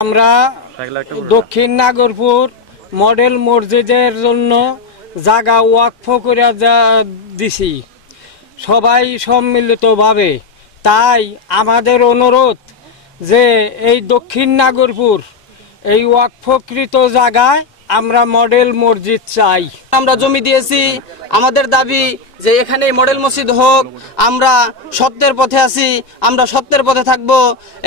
আমরা দক্ষিণ নাগরপুর মডেল মসজিদের জন্য জায়গা ওয়াকফ করে দিছি সবাই সম্মিলিতভাবে। তাই আমাদের অনুরোধ যে এই দক্ষিণ নাগরপুর এই ওয়াকফকৃত জায়গায় আমরা মডেল মসজিদ চাই। আমরা জমি দিয়েছি, আমাদের দাবি যে এখানে মডেল মসজিদ হোক। আমরা সত্যের পথে আছি, আমরা সত্যের পথে থাকব।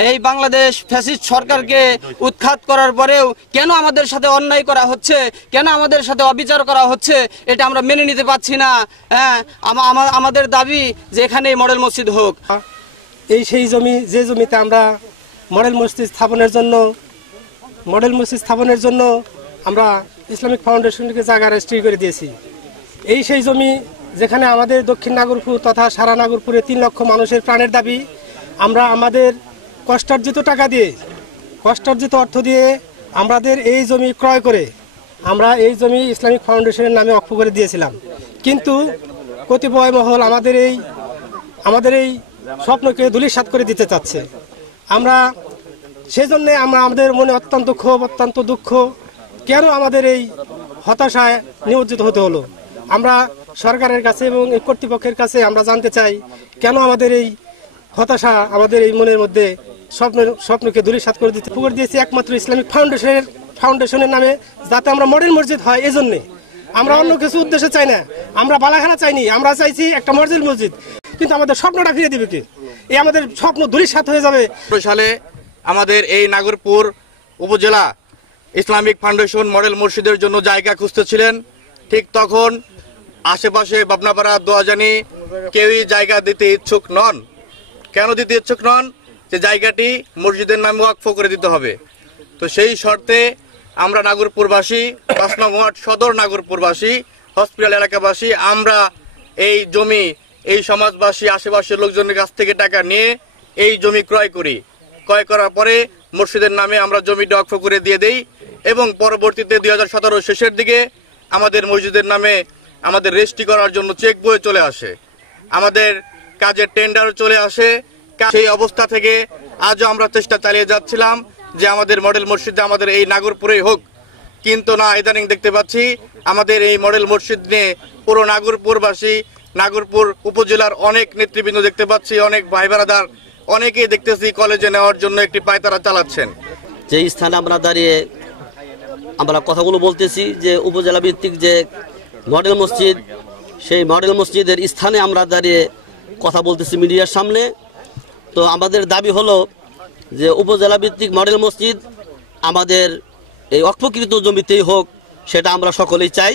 এই বাংলাদেশ ফ্যাসিস্ট সরকারকে উৎখাত করার পরেও কেন আমাদের সাথে অন্যায় করা হচ্ছে, কেন আমাদের সাথে অবিচার করা হচ্ছে, এটা আমরা মেনে নিতে পারছি না। হ্যাঁ, আমাদের দাবি যে এখানে মডেল মসজিদ হোক। এই সেই জমি, যে জমিতে আমরা মডেল মসজিদ স্থাপনের জন্য আমরা ইসলামিক ফাউন্ডেশনকে জায়গা রেজিস্ট্রি করে দিয়েছি। এই সেই জমি যেখানে আমাদের দক্ষিণ নাগরপুর তথা সারা নাগরপুরে 3 লক্ষ মানুষের প্রাণের দাবি। আমরা আমাদের কষ্টার্জিত টাকা দিয়ে, কষ্টার্জিত অর্থ দিয়ে আমাদের এই জমি ক্রয় করে আমরা এই জমি ইসলামিক ফাউন্ডেশনের নামে ওয়াকফ করে দিয়েছিলাম। কিন্তু কতিপয় মহল আমাদের এই স্বপ্নকে ধূলিসাৎ করে দিতে চাচ্ছে। আমরা সেই জন্যে আমাদের মনে অত্যন্ত ক্ষোভ, অত্যন্ত দুঃখ। কেন আমাদের এই হতাশায় নিয়োজিত হতে হলো? আমরা সরকারের কাছে এবং এই কর্তৃপক্ষের কাছে আমরা জানতে চাই, কেন আমাদের এই হতাশা আমাদের এই মনের মধ্যে স্বপ্নকে ধূলিসাৎ করে দিয়েছি একমাত্র ইসলামিক ফাউন্ডেশনের নামে, যাতে আমরা মডেল মসজিদ হয়। এই জন্যে আমরা অন্য কিছু উদ্দেশ্যে চাই না, আমরা বালাখানা চাইনি, আমরা চাইছি একটা মডেল মসজিদ। কিন্তু আমাদের স্বপ্নটা ফিরে দিবে কে? এই আমাদের স্বপ্ন ধূলিসাৎ হয়ে যাবে। সালে আমাদের এই নাগরপুর উপজেলা ইসলামিক ফাউন্ডেশন মডেল মসজিদের জন্য জায়গা খুঁজতেছিলেন। ঠিক তখন আশেপাশে বাবনাপাড়া, দোয়াজানি কেউই জায়গা দিতে ইচ্ছুক নন। কেন দিতে ইচ্ছুক নন? যে জায়গাটি মসজিদের নামে ওয়াকফ করে দিতে হবে। তো সেই শর্তে আমরা নাগরপুরবাসী, 5 নং ওয়ার্ড সদর নাগরপুরবাসী, হসপিটাল এলাকাবাসী, আমরা এই জমি, এই সমাজবাসী, আশেপাশের লোকজনের কাছ থেকে টাকা নিয়ে এই জমি ক্রয় করি। ক্রয় করার পরে মসজিদের নামে আমরা জমিটা ওয়াকফ করে দিয়ে দেই এবং পরবর্তীতে 2017 শেষের দিকে আমাদের মসজিদের নামে আমাদের রেজিস্ট্রি করার জন্য চেক বই চলে আসে, আমাদের কাজের টেন্ডারও চলে আসে। সেই অবস্থা থেকে আজও আমরা চেষ্টা চালিয়ে যাচ্ছিলাম যে আমাদের মডেল মসজিদে আমাদের এই নাগরপুরেই হোক। কিন্তু না, ইদানিং দেখতে পাচ্ছি আমাদের এই মডেল মসজিদ নিয়ে পুরো নাগরপুরবাসী, নাগরপুর উপজেলার অনেক নেতৃবৃন্দ দেখতে পাচ্ছি, অনেক ভাই বেড়াদার অনেকেই দেখতেছি কলেজে নেওয়ার জন্য একটি পায়তারা চালাচ্ছেন। যে স্থানে আমরা দাঁড়িয়ে আমরা কথাগুলো বলতেছি, যে উপজেলা ভিত্তিক যে মডেল মসজিদ, সেই মডেল মসজিদের স্থানে আমরা দাঁড়িয়ে কথা বলতেছি মিডিয়ার সামনে। তো আমাদের দাবি হলো যে উপজেলা ভিত্তিক মডেল মসজিদ আমাদের এই ওয়াকফকৃত জমিতেই হোক, সেটা আমরা সকলেই চাই।